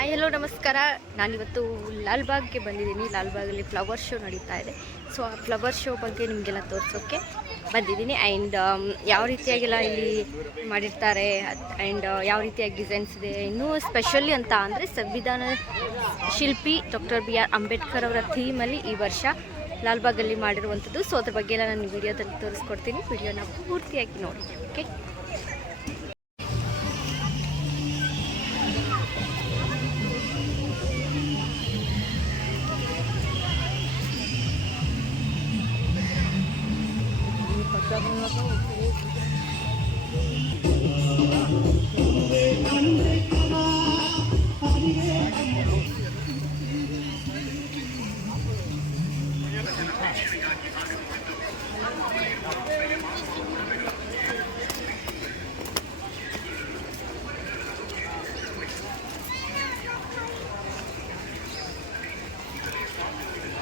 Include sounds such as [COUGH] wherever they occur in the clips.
Hi hello ನಮಸ್ಕಾರ. ನಾನಿವತ್ತು ಲಾಲ್ಬಾಗ್ಗೆ ಬಂದಿದ್ದೀನಿ. ಲಾಲ್ಬಾಗಲ್ಲಿ ಫ್ಲವರ್ ಶೋ ನಡೀತಾ ಇದೆ. ಸೊ ಆ ಫ್ಲವರ್ ಶೋ ಬಗ್ಗೆ ನಿಮಗೆಲ್ಲ ತೋರಿಸೋಕ್ಕೆ ಬಂದಿದ್ದೀನಿ. ಆ್ಯಂಡ್ ಯಾವ ರೀತಿಯಾಗೆಲ್ಲ ಇಲ್ಲಿ ಮಾಡಿರ್ತಾರೆ ಆ್ಯಂಡ್ ಯಾವ ರೀತಿಯಾಗಿ ಡಿಸೈನ್ಸ್ ಇದೆ, ಇನ್ನೂ ಸ್ಪೆಷಲಿ ಅಂತ ಅಂದರೆ ಸಂವಿಧಾನ ಶಿಲ್ಪಿ ಡಾಕ್ಟರ್ ಬಿ ಆರ್ ಅಂಬೇಡ್ಕರ್ ಅವರ ಥೀಮಲ್ಲಿ ಈ ವರ್ಷ ಲಾಲ್ಬಾಗಲ್ಲಿ ಮಾಡಿರುವಂಥದ್ದು. ಸೊ ಅದ್ರ ಬಗ್ಗೆ ಎಲ್ಲ ನಾನು ವಿಡಿಯೋದಲ್ಲಿ ತೋರಿಸ್ಕೊಡ್ತೀನಿ. ವಿಡಿಯೋನ ಪೂರ್ತಿಯಾಗಿ ನೋಡಿ. Okay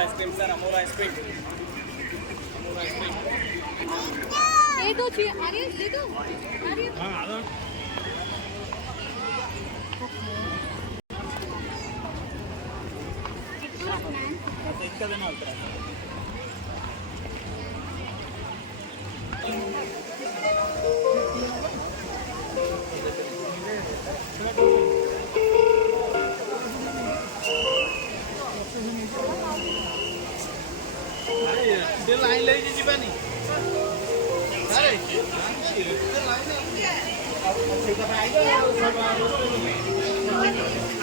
Ice cream, Sarah, more ice cream. More ice cream. Hey, do you? Are you? Do Are you? Ah, Thank you.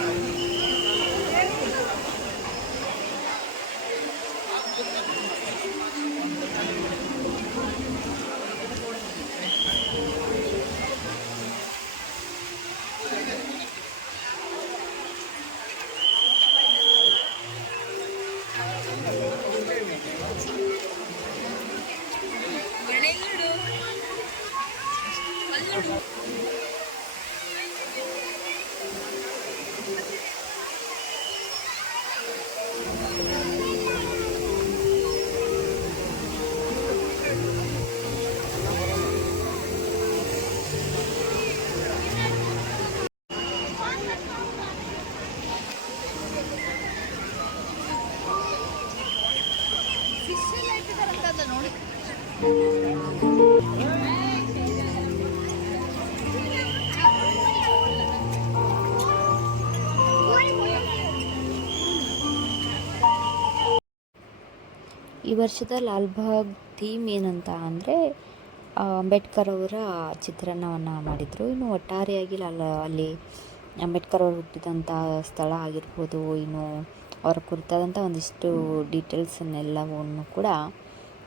ಈ ವರ್ಷದ ಲಾಲ್ಬಾಗ್ ಥೀಮ್ ಏನಂತ ಅಂದರೆ ಅಂಬೇಡ್ಕರ್ ಅವರ ಚಿತ್ರಣವನ್ನು ಮಾಡಿದರು. ಇನ್ನು ಒಟ್ಟಾರೆಯಾಗಿ ಲಾಲ್ ಅಲ್ಲಿ ಅಂಬೇಡ್ಕರ್ ಅವರು ಹುಟ್ಟಿದಂಥ ಸ್ಥಳ ಆಗಿರ್ಬೋದು, ಇನ್ನು ಅವರ ಕುರಿತಾದಂಥ ಒಂದಿಷ್ಟು ಡೀಟೇಲ್ಸನ್ನೆಲ್ಲವನ್ನು ಕೂಡ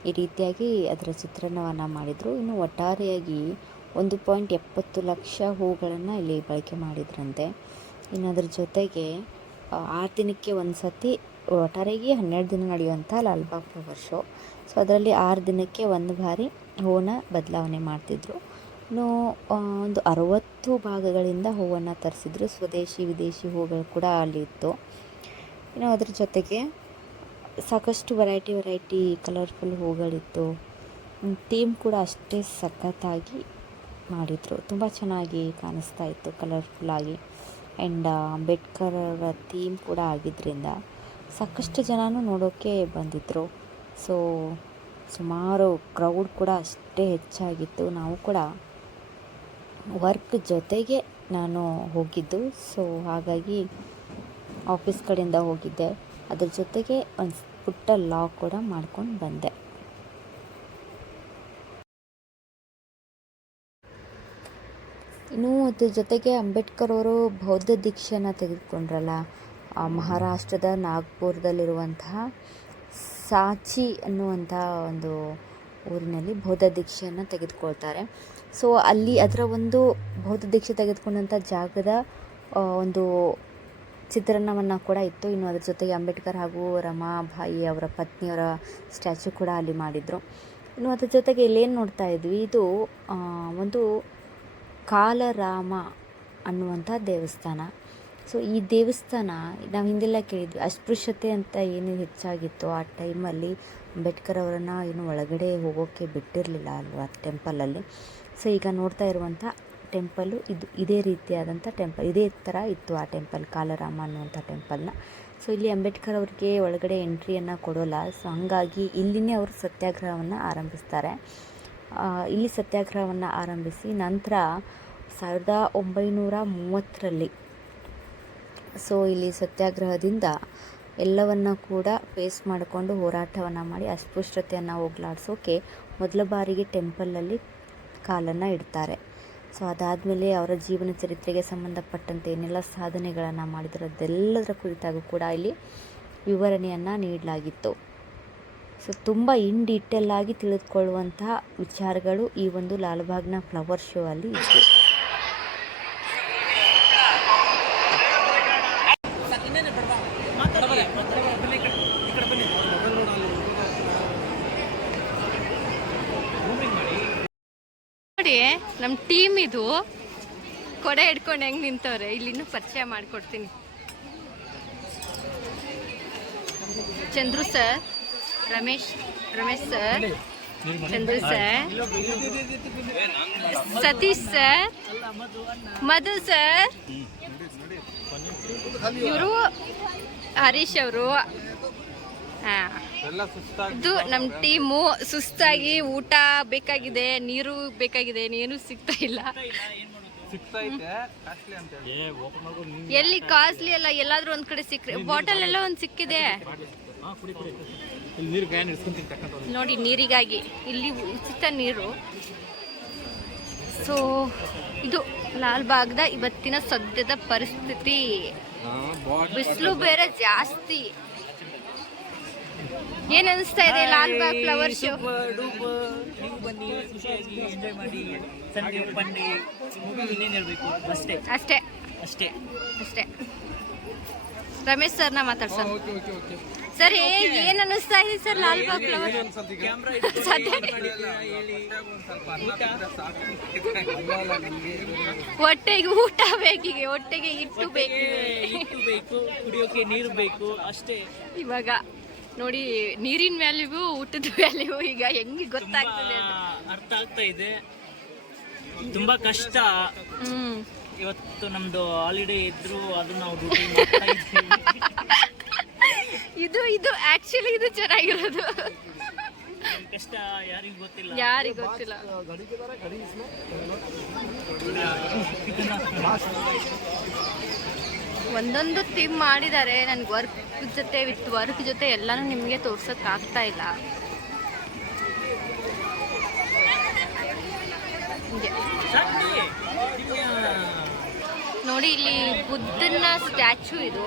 ಈ ರೀತಿಯಾಗಿ ಅದರ ಚಿತ್ರಣವನ್ನು ಮಾಡಿದರು. ಇನ್ನು ಒಟ್ಟಾರೆಯಾಗಿ ಒಂದು ಪಾಯಿಂಟ್ ಎಪ್ಪತ್ತು ಲಕ್ಷ ಹೂಗಳನ್ನು ಇಲ್ಲಿ ಬಳಕೆ ಮಾಡಿದ್ರಂತೆ. ಇನ್ನು ಅದರ ಜೊತೆಗೆ ಆರು ದಿನಕ್ಕೆ ಒಂದು ಸತಿ ಒಟ್ಟಾರೆಯಾಗಿ ಹನ್ನೆರಡು ದಿನ ನಡೆಯುವಂಥ ಲಾಲ್ಬಾಗ್ ಫ್ಲವರ್ ಶೋ. ಸೊ ಅದರಲ್ಲಿ ಆರು ದಿನಕ್ಕೆ ಒಂದು ಬಾರಿ ಹೂವನ್ನ ಬದಲಾವಣೆ ಮಾಡ್ತಿದ್ರು. ಇನ್ನು ಒಂದು ಅರವತ್ತು ಭಾಗಗಳಿಂದ ಹೂವನ್ನು ತರಿಸಿದ್ರು. ಸ್ವದೇಶಿ, ವಿದೇಶಿ ಹೂಗಳು ಕೂಡ ಅಲ್ಲಿ ಇತ್ತು. ಇನ್ನು ಅದ್ರ ಜೊತೆಗೆ ಸಾಕಷ್ಟು ವೆರೈಟಿ ವೆರೈಟಿ ಕಲರ್ಫುಲ್ ಹೂಗಳಿತ್ತು ಥೀಮ್ ಕೂಡ ಅಷ್ಟೇ ಸಖತ್ತಾಗಿ ಮಾಡಿದರು. ತುಂಬ ಚೆನ್ನಾಗಿ ಕಾಣಿಸ್ತಾ ಇತ್ತು ಕಲರ್ಫುಲ್ಲಾಗಿ ಆ್ಯಂಡ್ ಅಂಬೇಡ್ಕರ್ ಥೀಮ್ ಕೂಡ ಆಗಿದ್ದರಿಂದ ಸಾಕಷ್ಟು ಜನನೂ ನೋಡೋಕ್ಕೆ ಬಂದಿದ್ದರು ಸೊ ಸುಮಾರು ಕ್ರೌಡ್ ಕೂಡ ಅಷ್ಟೇ ಹೆಚ್ಚಾಗಿತ್ತು. ನಾವು ಕೂಡ ವರ್ಕ್ ಜೊತೆಗೆ ನಾನು ಹೋಗಿದ್ದು. ಸೊ ಹಾಗಾಗಿ ಆಫೀಸ್ ಕಡೆಯಿಂದ ಹೋಗಿದ್ದೆ. ಅದ್ರ ಜೊತೆಗೆ ಒಂದು ಪುಟ್ಟ ಲಾ ಕೂಡ ಮಾಡ್ಕೊಂಡು ಬಂದೆ. ಇನ್ನು ಅದ್ರ ಜೊತೆಗೆ ಅಂಬೇಡ್ಕರ್ ಅವರು ಬೌದ್ಧ ದೀಕ್ಷೆನ ತೆಗೆದುಕೊಂಡ್ರಲ್ಲ ಮಹಾರಾಷ್ಟ್ರದ ನಾಗ್ಪುರದಲ್ಲಿರುವಂತಹ ಸಾಚಿ ಅನ್ನುವಂಥ ಒಂದು ಊರಿನಲ್ಲಿ ಬೌದ್ಧ ದೀಕ್ಷೆಯನ್ನು ತೆಗೆದುಕೊಳ್ತಾರೆ. ಸೊ ಅಲ್ಲಿ ಅದರ ಒಂದು ಬೌದ್ಧ ದೀಕ್ಷೆ ತೆಗೆದುಕೊಂಡಂಥ ಜಾಗದ ಒಂದು ಚಿತ್ರಣವನ್ನು ಕೂಡ ಇತ್ತು. ಇನ್ನು ಅದ್ರ ಜೊತೆಗೆ ಅಂಬೇಡ್ಕರ್ ಹಾಗೂ ರಮಾಬಾಯಿ ಅವರ ಪತ್ನಿಯವರ ಸ್ಟ್ಯಾಚು ಕೂಡ ಅಲ್ಲಿ ಮಾಡಿದರು. ಇನ್ನು ಅದ್ರ ಜೊತೆಗೆ ಇಲ್ಲೇನು ನೋಡ್ತಾ ಇದ್ವಿ? ಇದು ಒಂದು ಕಾಲರಾಮ ಅನ್ನುವಂಥ ದೇವಸ್ಥಾನ. ಸೊ ಈ ದೇವಸ್ಥಾನ, ನಾವು ಹಿಂದೆಲ್ಲ ಕೇಳಿದ್ವಿ, ಅಸ್ಪೃಶ್ಯತೆ ಅಂತ ಏನು ಹೆಚ್ಚಾಗಿತ್ತು ಆ ಟೈಮಲ್ಲಿ ಅಂಬೇಡ್ಕರ್ ಅವರನ್ನು ಏನು ಒಳಗಡೆ ಹೋಗೋಕ್ಕೆ ಬಿಟ್ಟಿರಲಿಲ್ಲ ಅಲ್ವಾ ಟೆಂಪಲಲ್ಲಿ ಸೊ ಈಗ ನೋಡ್ತಾ ಇರುವಂಥ ಟೆಂಪಲ್ಲು ಇದು ಇದೇ ರೀತಿಯಾದಂಥ ಟೆಂಪಲ್ ಇದೇ ಥರ ಇತ್ತು ಆ ಟೆಂಪಲ್ ಕಾಲರಾಮ ಅನ್ನುವಂಥ ಟೆಂಪಲ್ನ ಸೊ ಇಲ್ಲಿ ಅಂಬೇಡ್ಕರ್ ಅವ್ರಿಗೆ ಒಳಗಡೆ ಎಂಟ್ರಿಯನ್ನು ಕೊಡೋಲ್ಲ. ಸೊ ಹಂಗಾಗಿ ಇಲ್ಲಿನೇ ಅವರು ಸತ್ಯಾಗ್ರಹವನ್ನು ಆರಂಭಿಸ್ತಾರೆ. ಇಲ್ಲಿ ಸತ್ಯಾಗ್ರಹವನ್ನು ಆರಂಭಿಸಿ ನಂತರ ಸಾವಿರದ ಒಂಬೈನೂರ ಮೂವತ್ತರಲ್ಲಿ ಸೊ ಇಲ್ಲಿ ಸತ್ಯಾಗ್ರಹದಿಂದ ಎಲ್ಲವನ್ನ ಕೂಡ ಫೇಸ್ ಮಾಡಿಕೊಂಡು ಹೋರಾಟವನ್ನು ಮಾಡಿ ಅಸ್ಪೃಶ್ಯತೆಯನ್ನು ಹೋಗ್ಲಾಡ್ಸೋಕೆ ಮೊದಲ ಬಾರಿಗೆ ಟೆಂಪಲಲ್ಲಿ ಕಾಲನ್ನು ಇಡ್ತಾರೆ. ಸೊ ಅದಾದಮೇಲೆ ಅವರ ಜೀವನ ಚರಿತ್ರೆಗೆ ಸಂಬಂಧಪಟ್ಟಂತೆ ಏನೆಲ್ಲ ಸಾಧನೆಗಳನ್ನು ಮಾಡಿದ್ರು ಅದೆಲ್ಲದರ ಕುರಿತಾಗೂ ಕೂಡ ಇಲ್ಲಿ ವಿವರಣೆಯನ್ನು ನೀಡಲಾಗಿತ್ತು. ಸೊ ತುಂಬ ಇನ್ ಡೀಟೇಲ್ ಆಗಿ ತಿಳಿದುಕೊಳ್ಳುವಂತಹ ವಿಚಾರಗಳು ಈ ಒಂದು ಲಾಲ್ಬಾಗ್ನ ಫ್ಲವರ್ ಶೋ ಅಲ್ಲಿ ಇತ್ತು ನೋಡಿ ನಮ್ಮ ಟೀಮ್ ಇದು ಕೊಡೆ ಹಿಡ್ಕೊಂಡು ಹೆಂಗ್ ನಿಂತವ್ರೆ? ಇಲ್ಲಿ ಇನ್ನೂ ಪರಿಚಯ ಮಾಡ್ಕೊಡ್ತೀನಿ. Chandru sir Ramesh Ramesh sir Chandru sir Satish sir Madhu sir ಇವರು ಹರೀಶ್ ಅವರು. ಹಾಂ. ಇದು ನಮ್ಮ ಟೀಮು ಸುಸ್ತಾಗಿ ಊಟ ಬೇಕಾಗಿದೆ ನೀರು ಬೇಕಾಗಿದೆ ಏನು ಸಿಗ್ತಾ ಇಲ್ಲ. ಎಲ್ಲಿ ಕಾಸ್ಟ್ಲಿ ಅಲ್ಲ ಎಲ್ಲಾದ್ರೂ ಒಂದ್ ಕಡೆ ಸಿಕ್ಕ ಬಾಟಲ್ ಎಲ್ಲ ಒಂದ್ ಸಿಕ್ಕಿದೆ. ನೋಡಿ ನೀರಿಗಾಗಿ. ಇಲ್ಲಿ ಉಚಿತ ನೀರು. ಸೊ ಇದು ಲಾಲ್ಬಾಗ್ದ ಇವತ್ತಿನ ಸದ್ಯದ ಪರಿಸ್ಥಿತಿ. ಬಿಸಿಲು ಬೇರೆ ಜಾಸ್ತಿ. ಏನ್ ಅನಿಸ್ತಾ ಇದೆ ಲಾಲ್ಬಾಗ್ ಫ್ಲವರ್ ಶೋ ಅಷ್ಟೇ. ಅಷ್ಟೇ. ಅಷ್ಟೇ. ಅಷ್ಟೇ. ರಮೇಶ್ ಸರ್ನ ಮಾತಾಡ್ಸ ಸರ್ ಏನ್ ಅನಿಸ್ತಾ ಇದೆ ಸರ್ ಫ್ಲವರ್ ಸದ್ಯ ಹೇಳಿ ಊಟ? ಹೊಟ್ಟೆಗೆ ಊಟ ಬೇಕಿಗೆ ಹೊಟ್ಟೆಗೆ ಹಿಟ್ಟು ಬೇಕು. ಹಿಟ್ಟು ಬೇಕು ಕುಡಿಯೋಕೆ ನೀರು ಬೇಕು ಅಷ್ಟೇ. ಇವಾಗ ನೋಡಿ ನೀರಿನ ವ್ಯಾಲ್ಯೂ ಊಟದ ವ್ಯಾಲ್ಯೂ ಈಗ ಹೆಂಗೆ ಗೊತ್ತಾಗ್ತದೆ ತುಂಬಾ ಅರ್ಥ ಆಗ್ತಾ ಇದೆ. ತುಂಬಾ ಕಷ್ಟ. ಹ್ಮ್. ಇವತ್ತು ನಮ್ದು ಹಾಲಿಡೇ ಇದ್ರು ಅದು ನಾವು ಇದು ಇದು ಆಕ್ಚುಲಿ ಇದು ಚೆನ್ನಾಗಿರೋದು. ಕಷ್ಟ ಯಾರಿಗೂ ಗೊತ್ತಿಲ್ಲ. ಯಾರಿಗ್ ಗೊತ್ತಿಲ್ಲ. ಒಂದೊಂದು ಥೀಮ್ ಮಾಡಿದ್ದಾರೆ. ನನ್ಗೆ ವರ್ಕ್ ಜೊತೆ ವಿತ್ ವರ್ಕ್ ಜೊತೆ ಎಲ್ಲಾನು ನಿಮಗೆ ತೋರ್ಸಕ್ ಆಗ್ತಾ ಇಲ್ಲ. ನೋಡಿ ಇಲ್ಲಿ ಬುದ್ಧನ ಸ್ಟ್ಯಾಚು ಇದು.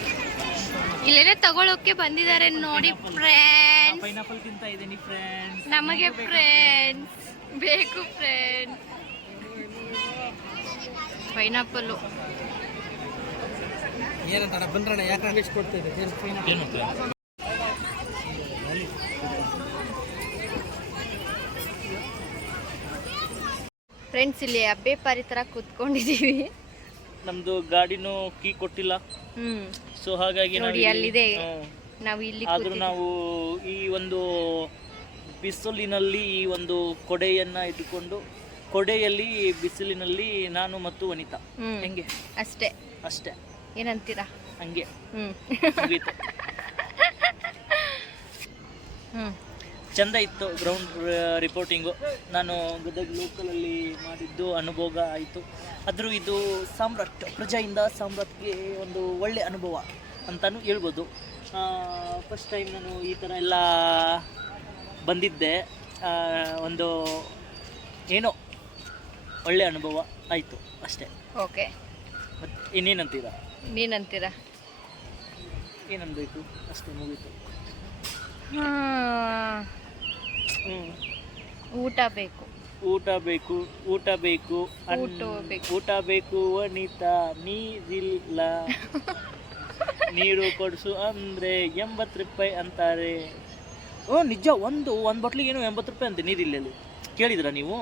ಇಲ್ಲೆಲ್ಲ ತಗೊಳ್ಳೋಕೆ ಬಂದಿದ್ದಾರೆ ನೋಡಿ ಫ್ರೆಂಡ್ಸ್ ಪೈನಾಪಲ್ ತಿಂತ ಇದ್ದೀನಿ ಫ್ರೆಂಡ್ಸ್ ನಮಗೆ ಫ್ರೆಂಡ್ಸ್ ಬೇಕು. ಫ್ರೆಂಡ್ಸ್ ಪೈನಾಪಲ್ ಏನಂತ ಬಂದ್ರಣ ಯಾಕೆ ಕೊಡ್ತೇವೆ ಫ್ರೆಂಡ್ಸ್ ಇಲ್ಲಿ ಅಬ್ಬೆ ಪಾರಿ ಥರ ಕೂತ್ಕೊಂಡಿದ್ದೀವಿ ನಮ್ದು ಗಾಡಿನೂ ಕೀ ಕೊಟ್ಟಿಲ್ಲ. ಹ್ಮ್. ಸೊ ಹಾಗಾಗಿ ನಾವು ನೋಡಿ ಇಲ್ಲಿ- ಅಲ್ಲಿದೆ. ಹ್ಮ್. ನಾವು ಇಲ್ಲಿ ಆದ್ರೂ ಕೂತಿದ್ದೀವಿ. ನಾವು ಈ ಒಂದು ಬಿಸಿಲಿನಲ್ಲಿ ಈ ಒಂದು ಕೊಡೆಯನ್ನ ಇಟ್ಟುಕೊಂಡು ಕೊಡೆಯಲ್ಲಿ ಬಿಸಿಲಿನಲ್ಲಿ ನಾನು ಮತ್ತು ವನಿತಾ. ಹ್ಮ್. ಹೆಂಗೆ? ಅಷ್ಟೇ. ಅಷ್ಟೇ. ಏನಂತೀರಾ? ಹಂಗೆ. ಹ್ಮ್. ಮುಗೀತು. ಹ್ಮ್. ಚಂದ ಇತ್ತು ಗ್ರೌಂಡ್ ರಿಪೋರ್ಟಿಂಗು ನಾನು ಗದಗ ಲೋಕಲಲ್ಲಿ ಮಾಡಿದ್ದು ಅನುಭವ ಆಯಿತು. ಆದರೂ ಇದು ಸಾಮ್ರಾಟ್ ಪ್ರಜೆಯಿಂದ ಸಾಮ್ರಾಟ್ಗೆ ಒಂದು ಒಳ್ಳೆ ಅನುಭವ ಅಂತಲೂ ಹೇಳ್ಬೋದು. ಫಸ್ಟ್ ಟೈಮ್ ನಾನು ಈ ಥರ ಎಲ್ಲ ಬಂದಿದ್ದೆ. ಒಂದು ಏನೋ ಒಳ್ಳೆ ಅನುಭವ ಆಯಿತು ಅಷ್ಟೇ. ಓಕೆ ಮತ್ತು ಇನ್ನೇನಂತೀರಾ? ನೀನಂತೀರಾ ಏನನ್ಬೇಕು? ಅಷ್ಟೇ ಮುಗೀತು. ಊಟ ಬೇಕು. ಊಟ ಬೇಕು ಊಟ ಬೇಕು ಅನ್- ಊಟ ಬೇಕು. ಊಟ ಬೇಕು ವನಿತಾ ನೀರಿಲ್ಲ. [LAUGHS] ನೀರು ಕೊಡಿಸು ಅಂದ್ರೆ ಎಂಬತ್ತು ರೂಪಾಯಿ ಅಂತಾರೆ. ಓ ನಿಜ ಒಂದು ಒಂದು ಬಾಟ್ಲಿಗೆ ಏನು ಎಂಬತ್ತು ರೂಪಾಯಿ ಅಂತೆ ನೀರಿಲ್ಲ ಅಲ್ಲಿ. ಕೇಳಿದ್ರ ನೀವು?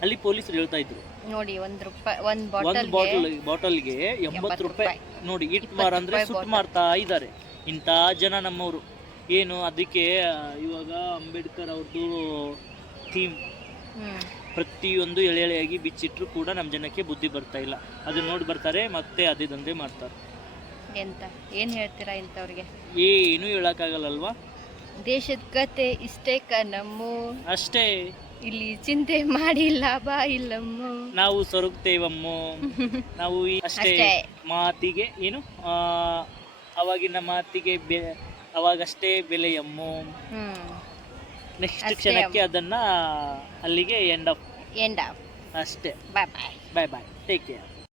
ಅಲ್ಲಿ ಪೊಲೀಸರು ಹೇಳ್ತಾ ಇದ್ರು. ನೋಡಿ ಒಂದ್ ರೂಪಾಯಿ ಒಂದ್ ಒಂದು ಬಾಟಲ್ ಬಾಟಲ್ ಬಾಟಲ್ಗೆ ಎಂಬತ್ತು ರೂಪಾಯಿ. ನೋಡಿ ಇಟ್ ಮಾರ್ ಅಂದ್ರೆ ಸುಟ್ ಸುಟ್ಟು ಇದ್ದಾರೆ. ಇಂಥ ಜನ ನಮ್ಮವರು. ಏನು ಅದಕ್ಕೆ ಇವಾಗ ಅಂಬೇಡ್ಕರ್ ಅವ್ರದ್ದು ಥೀಮ್ ಪ್ರತಿಯೊಂದು ಎಳೆ ಎಳೆಯಾಗಿ ಬಿಚ್ಚಿಟ್ರು ಕೂಡ ನಮ್ಮ ಜನಕ್ಕೆ ಬುದ್ಧಿ ಬರ್ತಾ ಇಲ್ಲ. ಅದನ್ನ ನೋಡಿ ಬರ್ತಾರೆ ಮತ್ತೆ ಅದೇ ದಂಧೆ ಮಾಡ್ತಾರೆ. ಎಂತ? ಏನು ಹೇಳ್ತೀರಾ ಇಂಥವ್ರಿಗೆ? ಏನು ಹೇಳಕ್ಕಾಗಲ್ಲಲ್ವಾ? ದೇಶದ ಕತೆ ಇಷ್ಟೇ ನಮ್ಮ ಅಷ್ಟೇ. ಇಲ್ಲಿ ಚಿಂತೆ ಮಾಡಿ ಲಾಭ ಇಲ್ಲಮ್ಮ. ನಾವು ಸೊರಗ್ತೇವಮ್ಮು. ನಾವು ಅಷ್ಟೇ. ಮಾತಿಗೆ ಏನು? ಅವಾಗಿನ ಮಾತಿಗೆ ಬೆ ಅವಾಗಷ್ಟೇ ಬೆಲೆಯಮ್ಮು ನೆಕ್ಸ್ಟ್ ಕ್ಷಣಕ್ಕೆ ಅದನ್ನ ಅಲ್ಲಿಗೆ ಎಂಡ್ ಆಫ್ ಎಂಡ್ ಆಫ್ ಅಷ್ಟೇ. ಬಾಯ್ ಬಾಯ್ ಬಾಯ್ ಬಾಯ್ ಟೇಕ್ ಕೇರ್